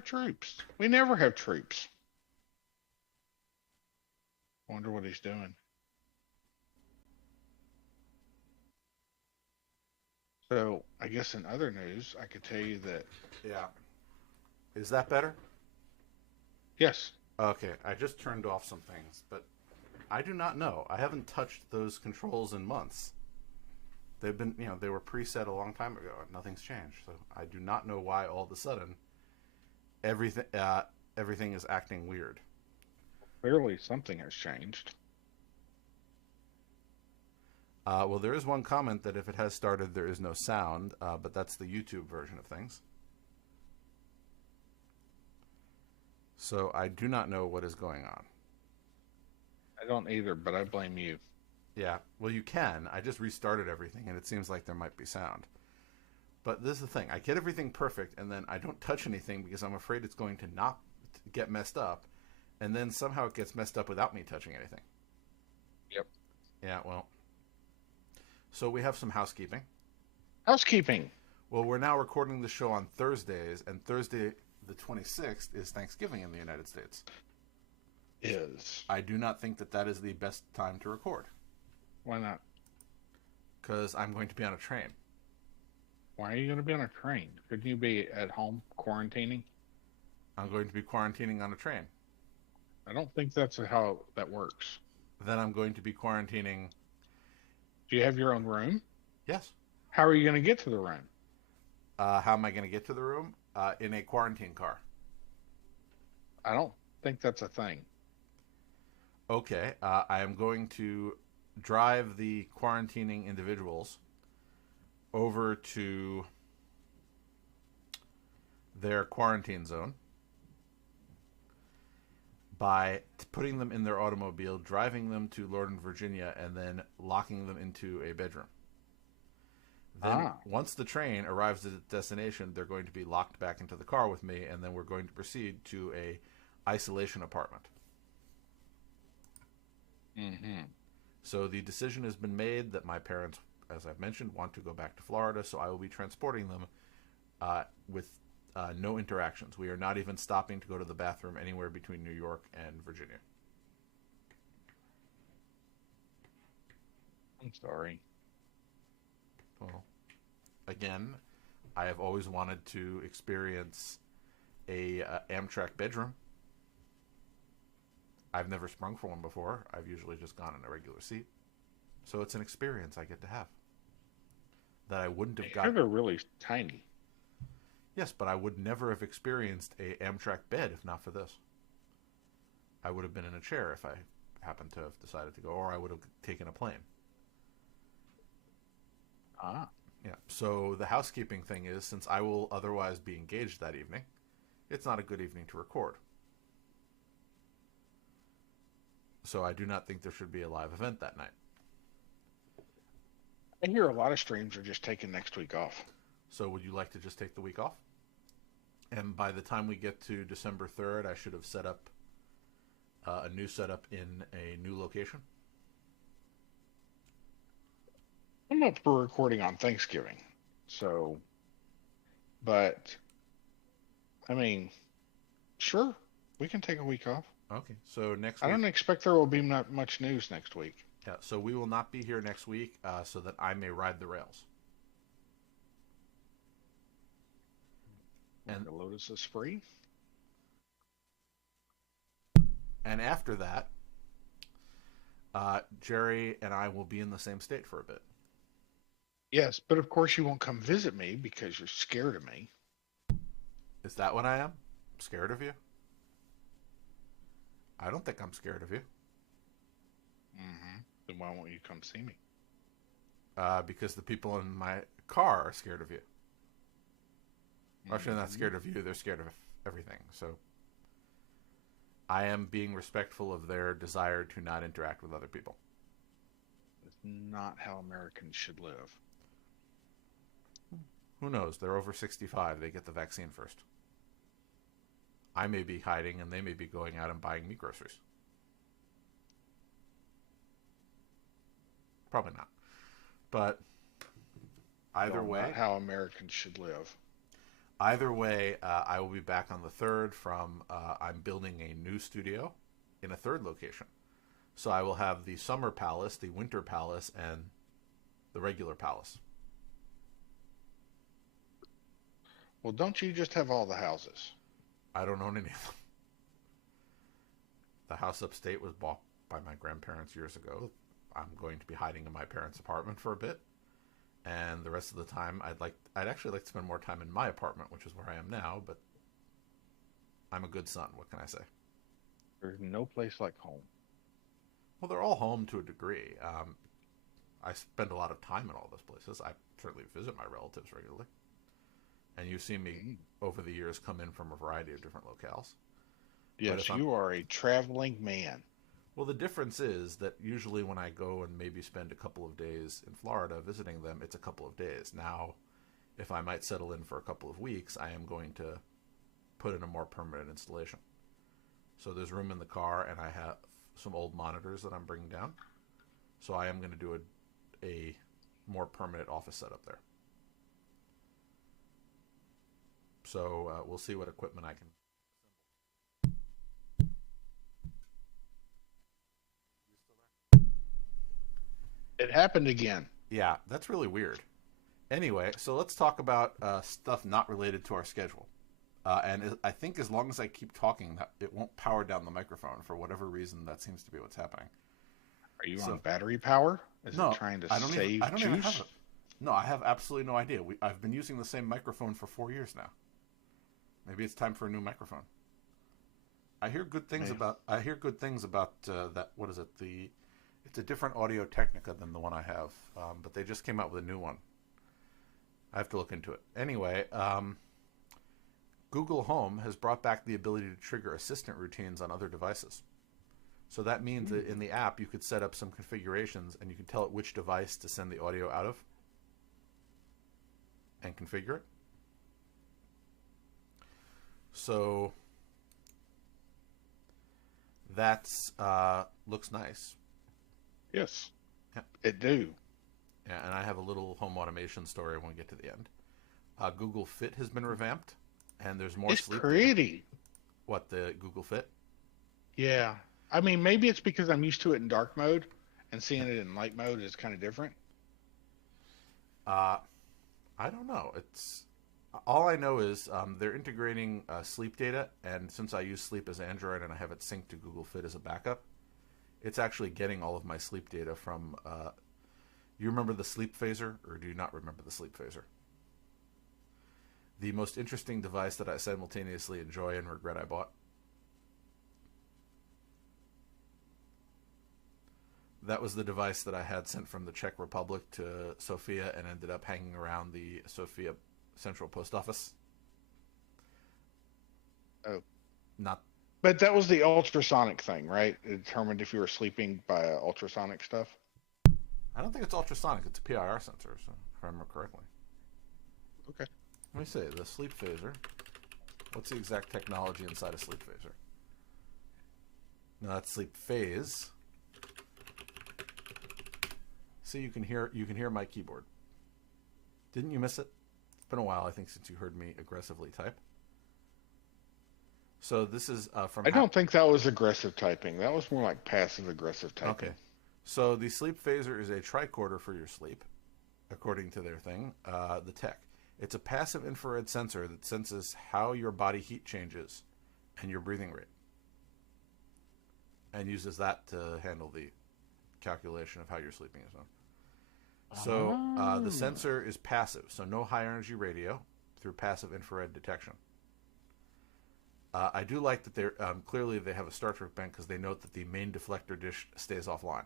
troops. We never have troops. Wonder what he's doing. So I guess in other news, I could tell you that Yeah. Is that better? yes, Okay, I just turned off some things, but I do not know. I haven't touched those controls in months. They've been, they were preset a long time ago, and nothing's changed. So I do not know why all of a sudden everything is acting weird. clearly something has changed. Well, there is one comment that if it has started, there is no sound, but that's the YouTube version of things. So I do not know what is going on. I don't either, but I blame you. Yeah, well, you can. I just restarted everything, and it seems like there might be sound. But this is the thing: I get everything perfect, and then I don't touch anything because I'm afraid it's going to not get messed up, and then somehow it gets messed up without me touching anything. Yep. Yeah, well, so we have some housekeeping. Housekeeping Well, we're now recording the show on Thursdays, and Thursday the 26th is Thanksgiving in the United States. is. I do not think that that is the best time to record Why not? because I'm going to be on a train. Why are you going to be on a train? Couldn't you be at home quarantining? I'm going to be quarantining on a train. I don't think that's how that works. Then I'm going to be quarantining. Do you have your own room? Yes. How are you going to get to the room? How am I going to get to the room? In a quarantine car. I don't think that's a thing. Okay. I am going to drive the quarantining individuals over to their quarantine zone by putting them in their automobile, driving them to Northern Virginia, and then locking them into a bedroom. Then, once the train arrives at its destination, they're going to be locked back into the car with me, and then we're going to proceed to a isolation apartment. Mm-hmm. So the decision has been made that my parents, as I've mentioned, want to go back to Florida, so I will be transporting them with no interactions. We are not even stopping to go to the bathroom anywhere between New York and Virginia. I'm sorry. Well, again, I have always wanted to experience a Amtrak bedroom. I've never sprung for one before. I've usually just gone in a regular seat. So it's an experience I get to have that I wouldn't have They're gotten. really tiny. Yes, but I would never have experienced a Amtrak bed if not for this. I would have been in a chair if I happened to have decided to go, or I would have taken a plane. Ah. Yeah. So the housekeeping thing is, since I will otherwise be engaged that evening, it's not a good evening to record. So I do not think there should be a live event that night. I hear a lot of streams are just taking next week off. So would you like to just take the week off? And by the time we get to December 3rd, I should have set up a new setup in a new location. I'm not for recording on Thanksgiving. So, but, I mean, sure, we can take a week off. Okay. So next I week. don't expect there will be not much news next week. Yeah. So we will not be here next week, so that I may ride the rails. And And the Lotus is free. and after that, Jerry and I will be in the same state for a bit. Yes, but of course you won't come visit me because you're scared of me. Is that what I am? Scared of you? I don't think I'm scared of you. Mm-hmm. Then why won't you come see me? Because the people in my car are scared of you. Actually, they're not scared of you. They're scared of everything. So I am being respectful of their desire to not interact with other people. It's not how Americans should live. Who knows? They're over 65. They get the vaccine first. I may be hiding, and they may be going out and buying me groceries. Probably not. But either No, way, not how Americans should live. Either way, I will be back on the 3rd from, I'm building a new studio in a third location. So I will have the summer palace, the winter palace, and the regular palace. Well, don't you just have all the houses? I don't own any of them. The house upstate was bought by my grandparents years ago. I'm going to be hiding in my parents' apartment for a bit, and the rest of the time, I'd actually like to spend more time in my apartment, which is where I am now. But I'm a good son. What can I say? There's no place like home. Well, they're all home to a degree. I spend a lot of time in all those places. I certainly visit my relatives regularly, and you've seen me over the years come in from a variety of different locales. Yes, you are a traveling man. Well, the difference is that usually when I go and maybe spend a couple of days in Florida visiting them, it's a couple of days. Now, if I might settle in for a couple of weeks, I am going to put in a more permanent installation. So there's room in the car, and I have some old monitors that I'm bringing down. So I am going to do a more permanent office setup there. So we'll see what equipment I can. It happened again. Yeah, that's really weird. Anyway, so let's talk about stuff not related to our schedule. And I think as long as I keep talking, it won't power down the microphone for whatever reason. That seems to be what's happening. Are you on battery power? Is no, it trying to I don't save even, I don't juice? Even have it. No, I have absolutely no idea. I've been using the same microphone for 4 years now. Maybe it's time for a new microphone. I hear good things about that. What is it? It's a different Audio Technica than the one I have, but they just came out with a new one. I have to look into it. Anyway, Google Home has brought back the ability to trigger assistant routines on other devices. So that means that in the app, you could set up some configurations, and you can tell it which device to send the audio out of and configure it. So that's looks nice. Yes, yeah. It do. Yeah, and I have a little home automation story when we get to the end. Google Fit has been revamped, and there's more It's sleep. pretty. What, the Google Fit? Yeah. I mean, maybe it's because I'm used to it in dark mode, and seeing it in light mode is kind of different. I don't know. It's all I know is they're integrating sleep data, and since I use Sleep as Android and I have it synced to Google Fit as a backup, it's actually getting all of my sleep data from. You remember the Sleep Phaser, or do you not remember the Sleep Phaser? The most interesting device that I simultaneously enjoy and regret I bought. That was the device that I had sent from the Czech Republic to Sofia and ended up hanging around the Sofia Central Post Office. Oh. Not. But that was the ultrasonic thing, right? It determined if you were sleeping by ultrasonic stuff. I don't think it's ultrasonic. It's a PIR sensor, so if I remember correctly. Okay. Let me see. The Sleep Phaser. What's the exact technology inside a Sleep Phaser? No, that's Sleep Phase. See, you can hear my keyboard. Didn't you miss it? It's been a while, I think, since you heard me aggressively type. So this is from. I don't think that was aggressive typing. That was more like passive aggressive typing. Okay. So the Sleep Phaser is a tricorder for your sleep, according to their thing, the tech. It's a passive infrared sensor that senses how your body heat changes and your breathing rate, and uses that to handle the calculation of how you're sleeping as well. So the sensor is passive, so no high energy radio through passive infrared detection. I do like that they're clearly they have a Star Trek bent because they note that the main deflector dish stays offline.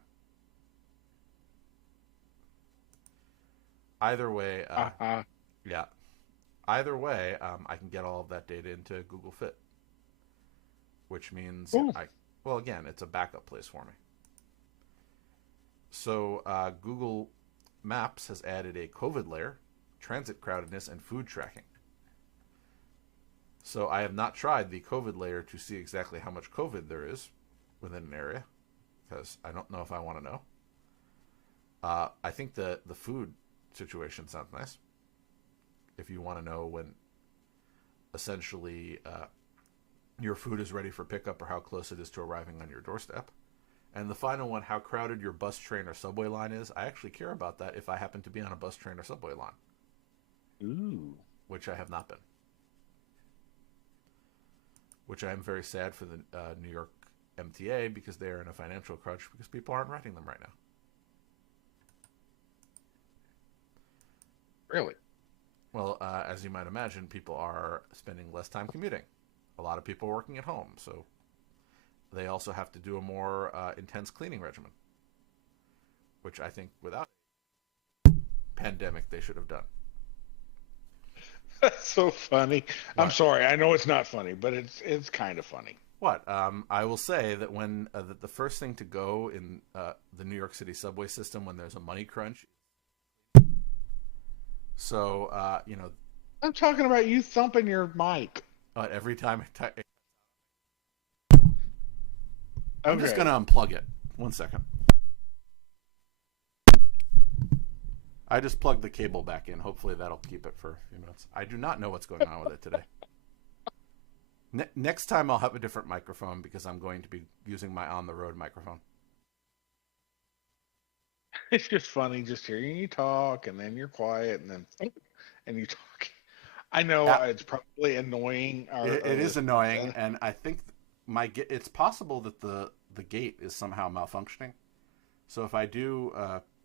Either way, yeah. Either way, I can get all of that data into Google Fit, which means well, again, it's a backup place for me. So Google Maps has added a COVID layer, transit crowdedness, and food tracking. So I have not tried the COVID layer to see exactly how much COVID there is within an area, because I don't know if I want to know. I think the food situation sounds nice. If you want to know when, essentially your food is ready for pickup or how close it is to arriving on your doorstep. And the final one, how crowded your bus, train, or subway line is. I actually care about that if I happen to be on a bus, train, or subway line. Ooh. Which I have not been. Which I am very sad for the New York MTA because they are in a financial crunch because people aren't renting them right now. Really? Well, as you might imagine, people are spending less time commuting. A lot of people are working at home, so they also have to do a more intense cleaning regimen, which I think without pandemic they should have done. That's so funny. What? I'm sorry. I know it's not funny, but it's kind of funny. What? I will say that when the first thing to go in the New York City subway system when there's a money crunch. So I'm talking about you thumping your mic. Every time Okay. I'm just going to unplug it. 1 second. I just plugged the cable back in. Hopefully that'll keep it for a few minutes. I do not know what's going on with it today. Next time I'll have a different microphone because I'm going to be using my on-the-road microphone. It's just funny just hearing you talk, and then you're quiet, and then and you talk. I know it's probably annoying. It is annoying, and I think it's possible that the gate is somehow malfunctioning. So if I do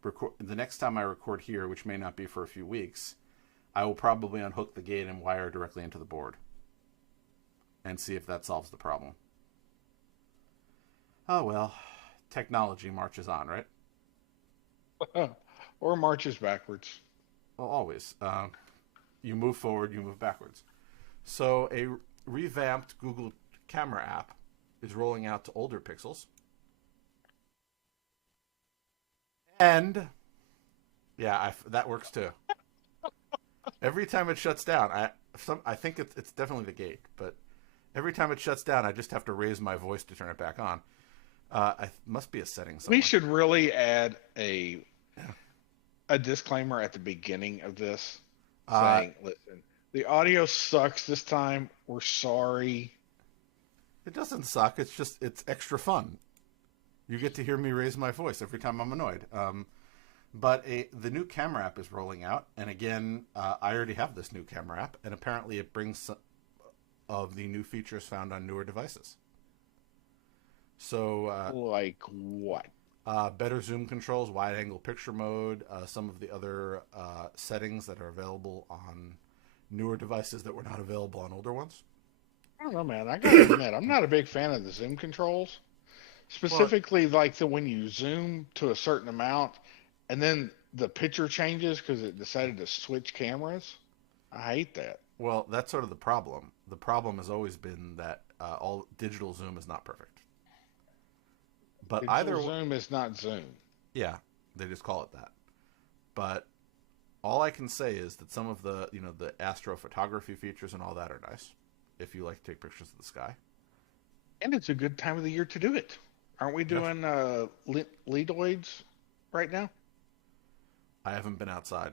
record the next time I record here, which may not be for a few weeks, I will probably unhook the gate and wire directly into the board and see if that solves the problem. Oh well, technology marches on, right? Or marches backwards. Well, always. You move forward, you move backwards. So a revamped Google camera app is rolling out to older Pixels. And, yeah, that works too. Every time it shuts down, I think it's definitely the gate, but every time it shuts down, I just have to raise my voice to turn it back on. It must be a setting somewhere. We should really add a disclaimer at the beginning of this saying, listen, the audio sucks this time. We're sorry. It doesn't suck. It's extra fun. You get to hear me raise my voice every time I'm annoyed. But the new camera app is rolling out. And again, I already have this new camera app. And apparently it brings some of the new features found on newer devices. So, like what? Better zoom controls, wide angle picture mode, some of the other settings that are available on newer devices that were not available on older ones. I don't know, man. I gotta admit, I'm not a big fan of the zoom controls. Specifically, like when you zoom to a certain amount and then the picture changes because it decided to switch cameras. I hate that. Well, that's sort of the problem. The problem has always been that all digital zoom is not perfect. But digital zoom is not zoom. Yeah, they just call it that. But all I can say is that some of the the astrophotography features and all that are nice if you like to take pictures of the sky. And it's a good time of the year to do it. Aren't we doing leadoids right now? I haven't been outside.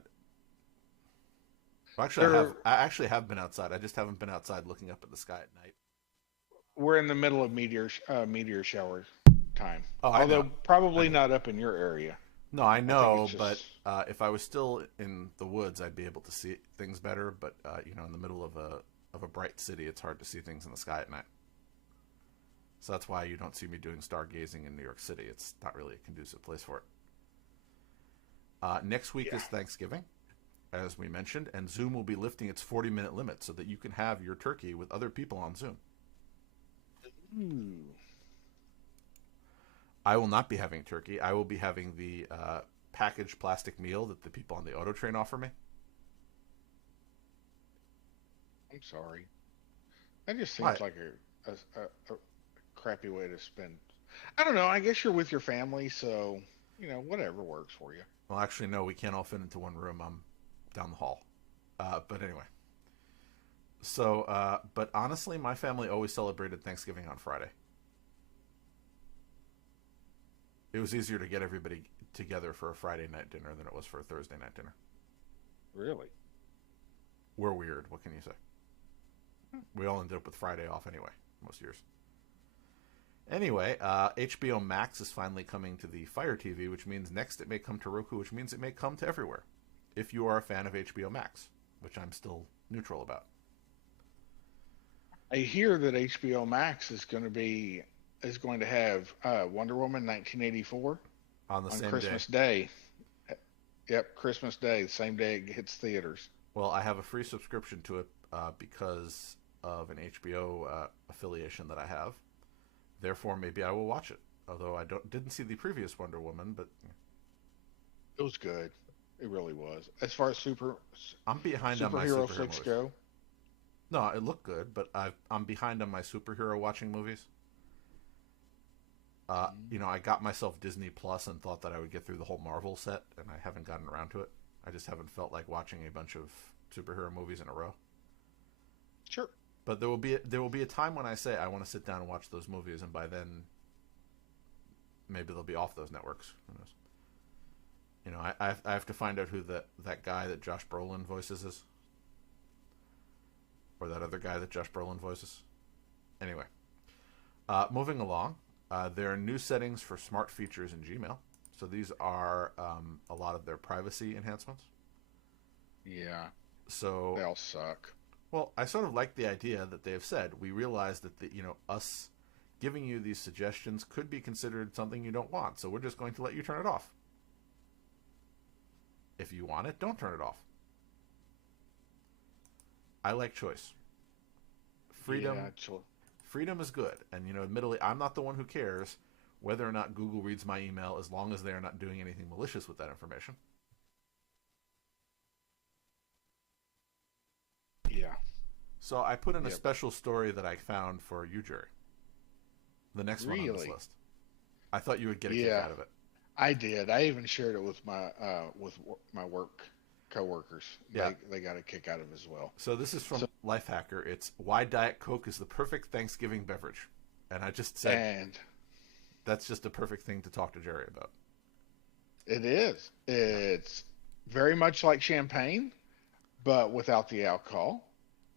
Well, actually, I actually have been outside. I just haven't been outside looking up at the sky at night. We're in the middle of meteor shower time. Oh, although probably not up in your area. No, I know, but if I was still in the woods, I'd be able to see things better. But in the middle of a bright city, it's hard to see things in the sky at night. So that's why you don't see me doing stargazing in New York City. It's not really a conducive place for it. Next week is Thanksgiving, as we mentioned, and Zoom will be lifting its 40-minute limit so that you can have your turkey with other people on Zoom. Ooh. I will not be having turkey. I will be having the packaged plastic meal that the people on the auto train offer me. I'm sorry. That just seems like a crappy way to spend. I don't know. I guess you're with your family, so whatever works for you. Well, actually, no. We can't all fit into one room. I'm down the hall. But anyway. So, but honestly, my family always celebrated Thanksgiving on Friday. It was easier to get everybody together for a Friday night dinner than it was for a Thursday night dinner. Really? We're weird. What can you say? We all ended up with Friday off anyway, most years. Anyway, HBO Max is finally coming to the Fire TV, which means next it may come to Roku, which means it may come to everywhere. If you are a fan of HBO Max, which I'm still neutral about. I hear that HBO Max is going to have Wonder Woman 1984 on the same Christmas Day. Yep, Christmas Day, the same day it hits theaters. Well, I have a free subscription to it because of an HBO affiliation that I have. Therefore, maybe I will watch it. Although I didn't see the previous Wonder Woman, but it was good. It really was. As far as I'm behind on my superhero flicks go. No, it looked good, but I'm behind on my superhero watching movies. I got myself Disney Plus and thought that I would get through the whole Marvel set, and I haven't gotten around to it. I just haven't felt like watching a bunch of superhero movies in a row. Sure. But there will be a time when I say I want to sit down and watch those movies, and by then, maybe they'll be off those networks. Who knows? I have to find out who that guy that Josh Brolin voices is, or that other guy that Josh Brolin voices. Anyway, moving along, there are new settings for smart features in Gmail. So these are a lot of their privacy enhancements. Yeah. So they all suck. Well, I sort of like the idea that they have said. We realize that us giving you these suggestions could be considered something you don't want, so we're just going to let you turn it off. If you want it, don't turn it off. I like choice. Freedom. Yeah, freedom is good, and admittedly, I'm not the one who cares whether or not Google reads my email, as long as they are not doing anything malicious with that information. Yeah. So I put in a special story that I found for you, Jerry. The next one on this list. I thought you would get a kick out of it. I did. I even shared it with my work coworkers. Yeah. They got a kick out of it as well. So this is from Lifehacker. It's why Diet Coke is the perfect Thanksgiving beverage. And I just said that's just a perfect thing to talk to Jerry about. It is. It's very much like champagne, but without the alcohol.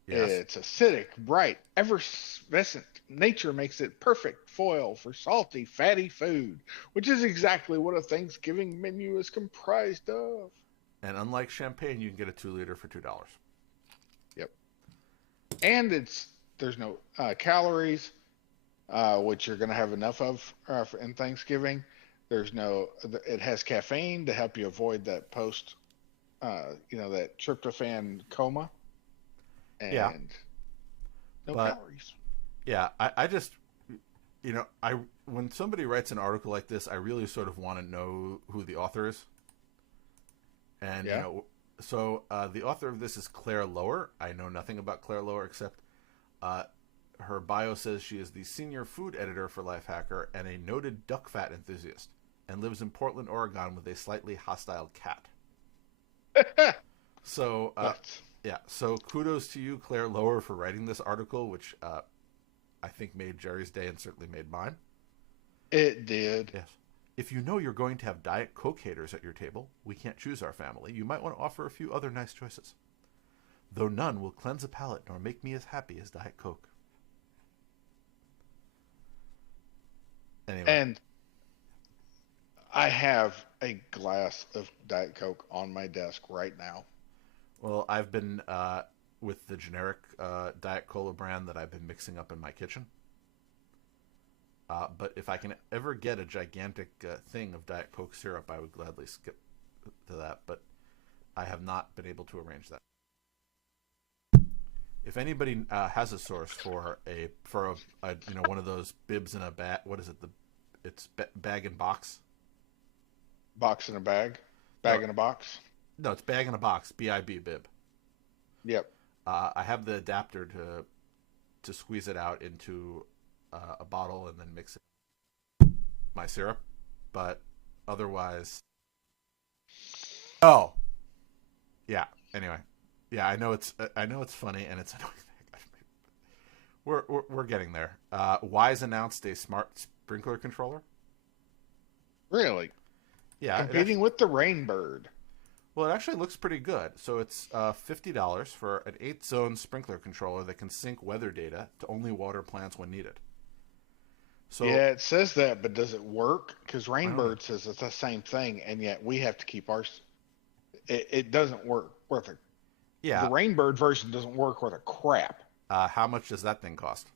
Yes. It's acidic, bright, effervescent. Nature makes it perfect foil for salty, fatty food, which is exactly what a Thanksgiving menu is comprised of. And unlike champagne, you can get a 2-liter for $2. Yep. And there's no calories, which you're going to have enough of in Thanksgiving. It has caffeine to help you avoid that that tryptophan coma. And no calories. Yeah, I just, when somebody writes an article like this, I really sort of want to know who the author is. And, so the author of this is Claire Lower. I know nothing about Claire Lower except her bio says she is the senior food editor for Lifehacker and a noted duck fat enthusiast, and lives in Portland, Oregon with a slightly hostile cat. So, yeah, so kudos to you, Claire Lower, for writing this article, which I think made Jerry's day and certainly made mine. It did. Yes. If you know you're going to have Diet Coke haters at your table, we can't choose our family, you might want to offer a few other nice choices. Though none will cleanse a palate nor make me as happy as Diet Coke. Anyway. And I have a glass of Diet Coke on my desk right now. Well, I've been with the generic Diet Cola brand that I've been mixing up in my kitchen. But if I can ever get a gigantic thing of Diet Coke syrup, I would gladly skip to that. But I have not been able to arrange that. If anybody has a source for a one of those bibs in a bag, what is it? It's bag and box. Box in a bag. Bag in a box. No, it's bag in a box. B-I-B, bib. Yep. I have the adapter to squeeze it out into a bottle and then mix it my syrup, but otherwise. Oh, yeah. Anyway, yeah. I know it's funny and it's annoying. We're getting there. Wise announced a smart sprinkler controller. Really? Yeah. Competing with the Rainbird. Well, it actually looks pretty good. So it's $50 for an 8-zone sprinkler controller that can sync weather data to only water plants when needed. So Yeah, it says that, but does it work? Because I don't know. Rainbird says it's the same thing, and yet we have to keep ours. It doesn't work worth a. The Yeah. Rainbird version doesn't work worth a crap. How much does that thing cost?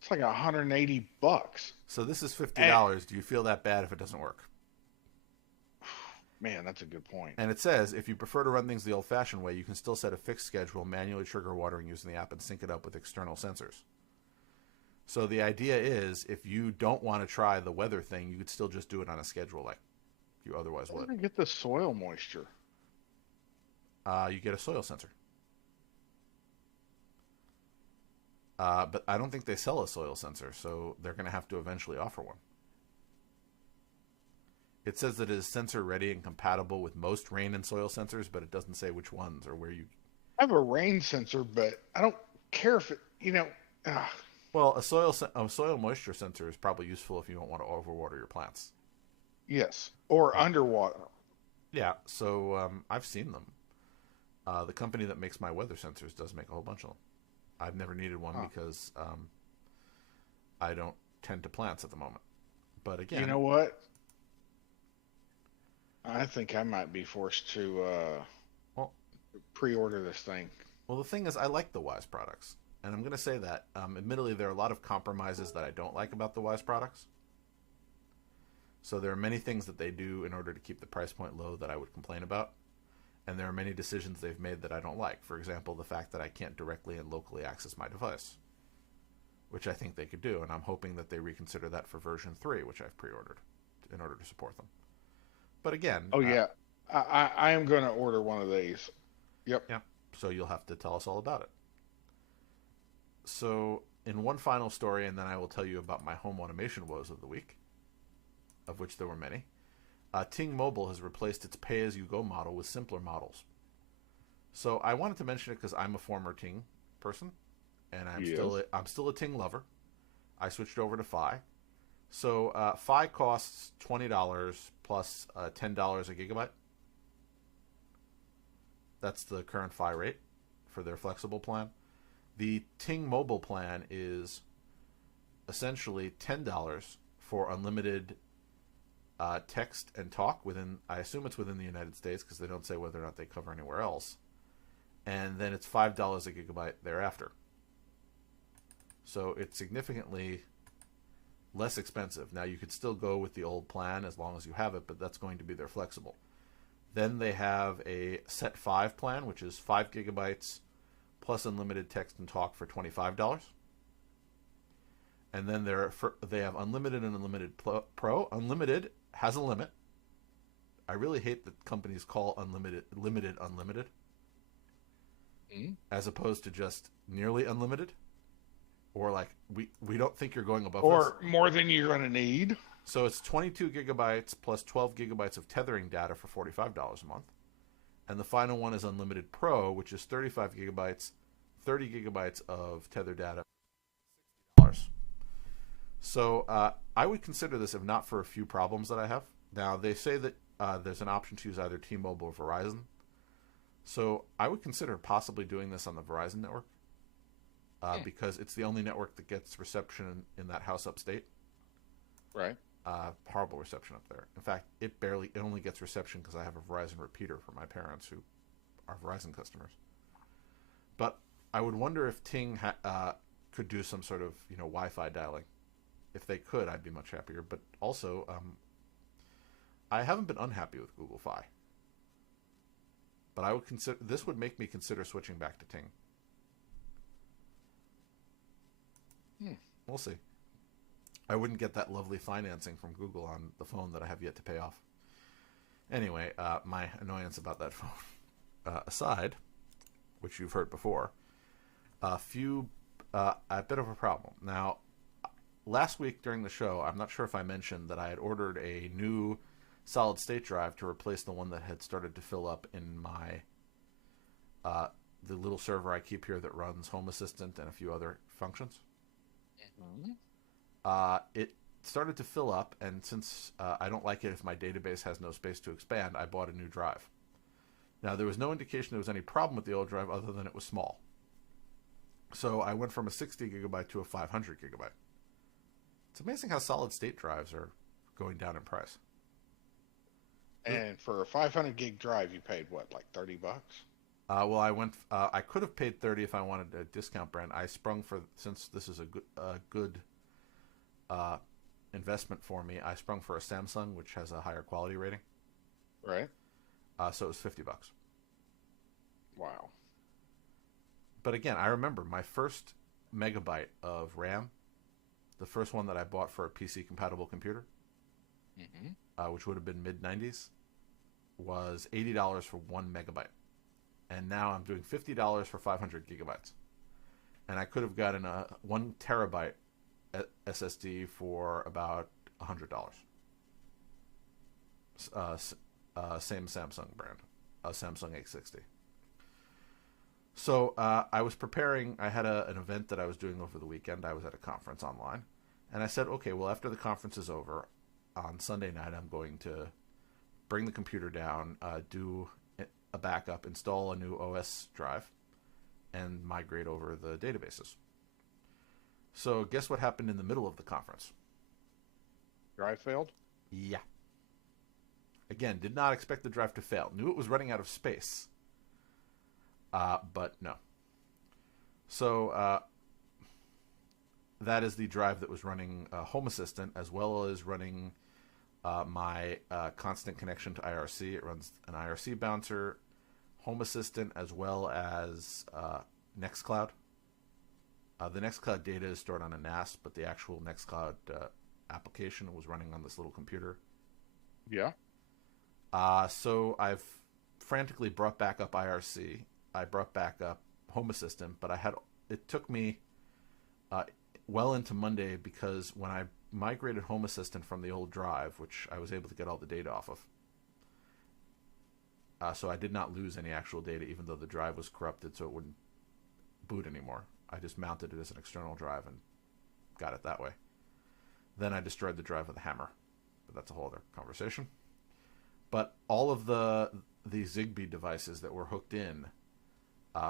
It's like $180. So this is And $50. Do you feel that bad if it doesn't work? man, that's a good point. And it says if you prefer to run things the old-fashioned way, you can still set a fixed schedule, manually trigger watering using the app, and sync it up with external sensors. So the idea is, if you don't want to try the weather thing, you could still just do it on a schedule like you otherwise Where would. do I get the soil moisture? You get a soil sensor. But I don't think they sell a soil sensor, so they're going to have to eventually offer one. It says that it is sensor ready and compatible with most rain and soil sensors, but it doesn't say which ones or where you. I have a rain sensor, but I don't care if it. Ah, Well, a soil moisture sensor is probably useful if you don't want to overwater your plants. yes, or underwater. Yeah, so I've seen them. The company that makes my weather sensors does make a whole bunch of them. I've never needed one Huh. because I don't tend to plants at the moment. But You again, know what? I think I might be forced to well, pre-order this thing. the thing is, I like the Wise products, and I'm going to say that. Admittedly, there are a lot of compromises that I don't like about the Wise products. So there are many things that they do in order to keep the price point low that I would complain about, and there are many decisions they've made that I don't like. For example, the fact that I can't directly and locally access my device, which I think they could do, and I'm hoping that they reconsider that for version 3, which I've pre-ordered in order to support them. But again, Oh yeah, I am going to order one of these. Yep. yeah, so you'll have to tell us all about it. So, in one final story, and then I will tell you about my home automation woes of the week, of which there were many. Ting Mobile has replaced its pay-as-you-go model with simpler models. So I wanted to mention it because I'm a former Ting person, and Yes. I'm still a Ting lover. I switched over to Fi. So Fi costs $20 plus $10 a gigabyte. That's the current Fi rate for their flexible plan. The Ting Mobile plan is essentially $10 for unlimited text and talk within. I assume it's within the United States because they don't say whether or not they cover anywhere else. And then it's $5 a gigabyte thereafter. So it's significantly less expensive. Now you could still go with the old plan as long as you have it, but that's going to be their flexible. Then they have a Set 5 plan, which is 5 gigabytes plus unlimited text and talk for $25. And then they have unlimited and unlimited pro. Unlimited has a limit. I really hate that companies call limited unlimited, as opposed to just nearly unlimited, or like we don't think you're going above this. Or more than you're going to need. So it's 22 gigabytes plus 12 gigabytes of tethering data for $45 a month. And the final one is Unlimited Pro, which is 35 gigabytes, 30 gigabytes of tether data for $60. So I would consider this if not for a few problems that I have. Now, they say that there's an option to use either T-Mobile or Verizon. So I would consider possibly doing this on the Verizon network because it's the only network that gets reception in that house upstate. Right. Horrible reception up there. In fact, it only gets reception because I have a Verizon repeater for my parents who are Verizon customers. But I would wonder if Ting could do some sort of Wi-Fi dialing. If they could, I'd be much happier. But also, I haven't been unhappy with Google Fi. But I would consider this would make me consider switching back to Ting. We'll see. I wouldn't get that lovely financing from Google on the phone that I have yet to pay off. Anyway, my annoyance about that phone aside, which you've heard before, a bit of a problem. Now, last week during the show, I'm not sure if I mentioned that I had ordered a new solid state drive to replace the one that had started to fill up in my the little server I keep here that runs Home Assistant and a few other functions. It started to fill up, and since I don't like it if my database has no space to expand, I bought a new drive. Now, there was no indication there was any problem with the old drive other than it was small. So I went from a 60 gigabyte to a 500 gigabyte. It's amazing how solid state drives are going down in price. And for a 500 gig drive, you paid what, like $30? Well, I went. I could have paid 30 if I wanted a discount brand. I sprung for, since this is a good investment for me. I sprung for a Samsung, which has a higher quality rating. Right. So it was $50. Wow. But again, I remember my first megabyte of RAM, the first one that I bought for a PC compatible computer, which would have been mid 90s, was $80 for 1 megabyte. And now I'm doing $50 for 500 gigabytes. And I could have gotten a 1 terabyte SSD for about $100. Same Samsung brand, Samsung 860. So I was preparing. I had an event that I was doing over the weekend. I was at a conference online. And I said, okay, well, after the conference is over, on Sunday night, I'm going to bring the computer down, do a backup, install a new OS drive, and migrate over the databases. So guess what happened in the middle of the conference? Drive failed? Yeah. Again, did not expect the drive to fail. Knew it was running out of space. But no. So that is the drive that was running Home Assistant, as well as running my constant connection to IRC. It runs an IRC bouncer, Home Assistant, as well as Nextcloud. The Nextcloud data is stored on a NAS, but the actual Nextcloud application was running on this little computer. Yeah. So I've frantically brought back up IRC. I brought back up Home Assistant, but it took me well into Monday, because when I migrated Home Assistant from the old drive, which I was able to get all the data off of, so I did not lose any actual data, even though the drive was corrupted, so it wouldn't boot anymore. I just mounted it as an external drive and got it that way. Then I destroyed the drive with a hammer, but that's a whole other conversation. But all of the Zigbee devices that were hooked in,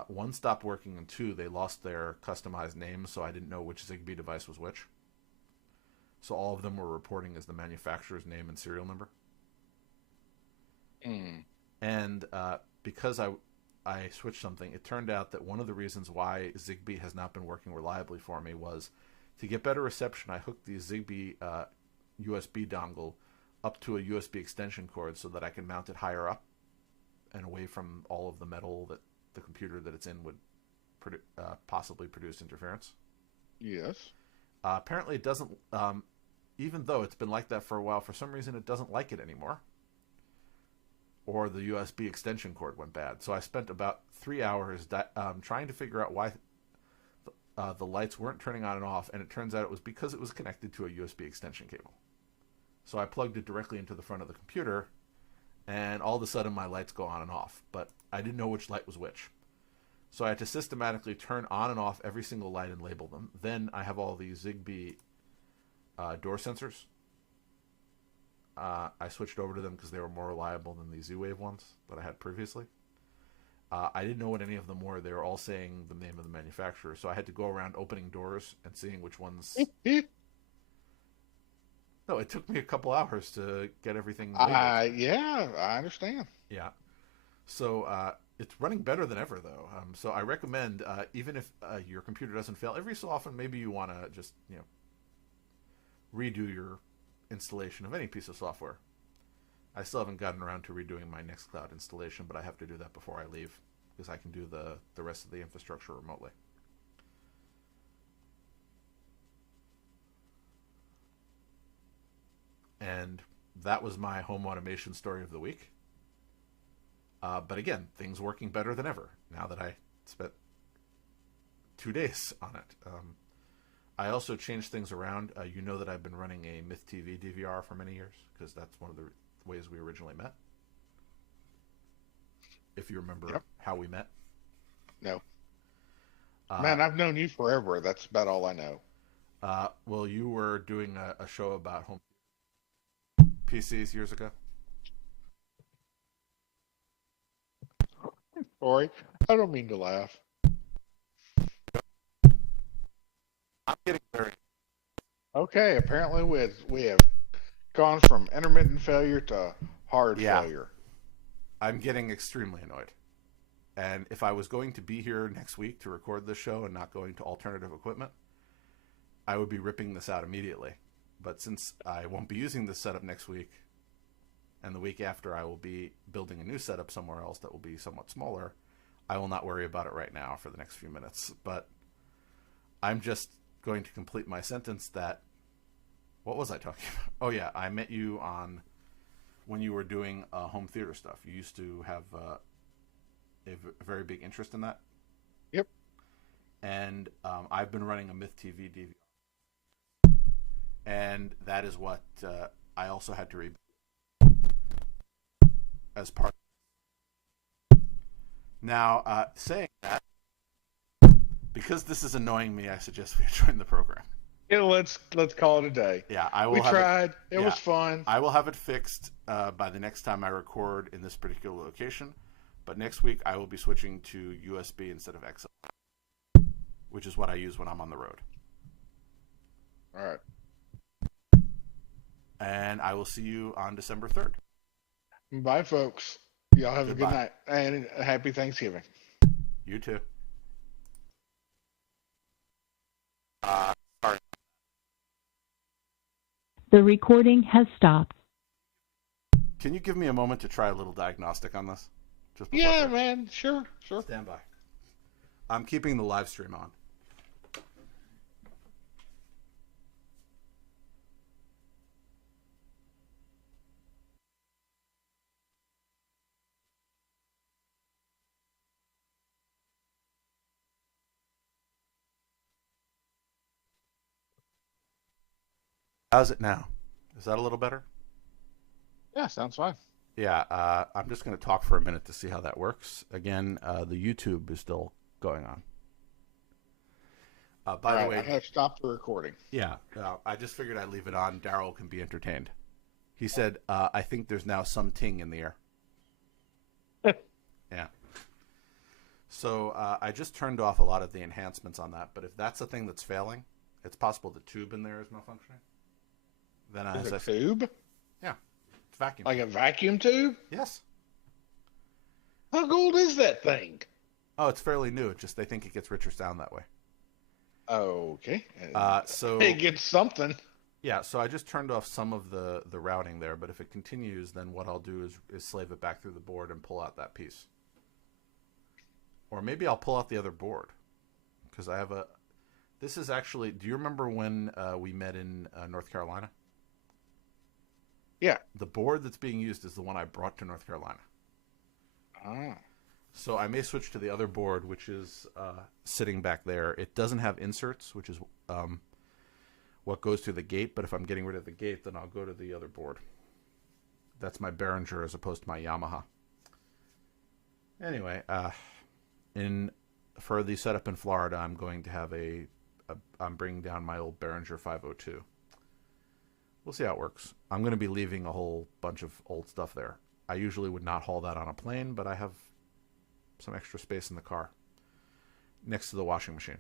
one stopped working, and two, they lost their customized names, so I didn't know which Zigbee device was which. So all of them were reporting as the manufacturer's name and serial number. And because I switched something, it turned out that one of the reasons why Zigbee has not been working reliably for me was, to get better reception, I hooked the Zigbee USB dongle up to a USB extension cord so that I can mount it higher up and away from all of the metal that the computer that it's in would possibly produce interference. Yes. Apparently it doesn't, even though it's been like that for a while, for some reason it doesn't like it anymore. Or the USB extension cord went bad. So I spent about 3 hours trying to figure out why the lights weren't turning on and off, and it turns out it was because it was connected to a USB extension cable. So I plugged it directly into the front of the computer, and all of a sudden my lights go on and off, but I didn't know which light was which. So I had to systematically turn on and off every single light and label them. Then I have all these Zigbee door sensors. I switched over to them because they were more reliable than the Z-Wave ones that I had previously. I didn't know what any of them were. They were all saying the name of the manufacturer, so I had to go around opening doors and seeing which ones... No, it took me a couple hours to get everything labeled. Yeah, I understand. Yeah. So it's running better than ever, though. So I recommend, even if your computer doesn't fail, every so often maybe you want to just, redo your installation of any piece of software. I still haven't gotten around to redoing my Nextcloud installation, but I have to do that before I leave, because I can do the rest of the infrastructure remotely. And that was my home automation story of the week. But again, things working better than ever now that I spent 2 days on it. I also changed things around. You know that I've been running a MythTV DVR for many years, because that's one of the ways we originally met. If you remember how we met. No. Man, I've known you forever. That's about all I know. Well, you were doing a show about home PCs years ago. Corey, I don't mean to laugh. I'm getting very. Okay, apparently we have gone from intermittent failure to hard Yeah, failure. I'm getting extremely annoyed. And if I was going to be here next week to record this show and not going to alternative equipment, I would be ripping this out immediately. But since I won't be using this setup next week, and the week after I will be building a new setup somewhere else that will be somewhat smaller, I will not worry about it right now for the next few minutes. But I'm just going to complete my sentence that, what was I talking about? Oh yeah, I met you on when you were doing home theater stuff. You used to have a very big interest in that. Yep. And I've been running a Myth TV DVR. And that is what I also had to read as part. Now, saying that, because this is annoying me, I suggest we join the program. Yeah, let's call it a day. Yeah, I will. We tried. It was fun. I will have it fixed by the next time I record in this particular location. But next week I will be switching to USB instead of XL, which is what I use when I'm on the road. All right. And I will see you on December 3rd. Bye, folks. Y'all have Goodbye. a good night and a happy Thanksgiving. You too. Sorry. The recording has stopped. Can you give me a moment to try a little diagnostic on this? Just before Yeah, man. Sure. Stand by. I'm keeping the live stream on. How's it now? Is that a little better? Yeah, sounds fine. Yeah, I'm just going to talk for a minute to see how that works. Again, the YouTube is still going on. By the way, I have stopped the recording. yeah, I just figured I'd leave it on. Daryl can be entertained. He said, I think there's now some ting in the air. Yeah. So I just turned off a lot of the enhancements on that, but if that's the thing that's failing, it's possible the tube in there is malfunctioning. Then Is it a tube? Yeah, it's vacuum. Like a vacuum tube? Yes. How old is that thing? Oh, it's fairly new. It's just they think it gets richer sound that way. Okay. So it gets something. yeah, so I just turned off some of the routing there, but if it continues, then what I'll do is slave it back through the board and pull out that piece. Or maybe I'll pull out the other board, because I have a. This is actually. Do you remember when we met in North Carolina? Yeah. The board that's being used is the one I brought to North Carolina. Ah. So I may switch to the other board, which is sitting back there. It doesn't have inserts, which is what goes through the gate. But if I'm getting rid of the gate, then I'll go to the other board. That's my Behringer as opposed to my Yamaha. Anyway, for the setup in Florida, I'm going to have I'm bringing down my old Behringer 502. We'll see how it works. I'm going to be leaving a whole bunch of old stuff there. I usually would not haul that on a plane, but I have some extra space in the car next to the washing machine.